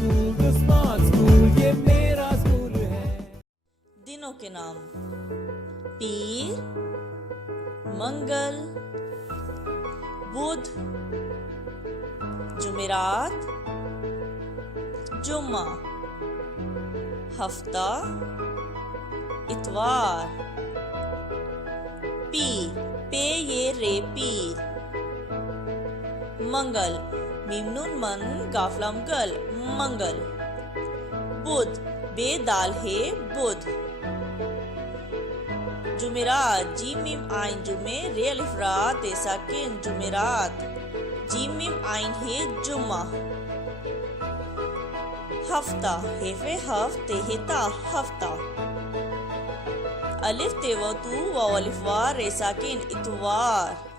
School smart school ये मेरा school है। दिनों के नाम: पीर, मंगल, बुध, जुमेरात, जुम्मा, हफ्ता, इतवार। पीर, पे ये रे पीर। मंगल, मीम नून मन गाफलाम गल मंगल। बुध, बे दाल है बुध। जुमेरात, जीम मीम आइन जुमे रे अलिफ रा ते साकिन जुमेरात। जीम मीम आइन है जुम्मा। हफ्ता, हेफे हफ ते हेता हफ्ता। अलिफ ते व तू व अलिफ वार रे साकिन इतवार।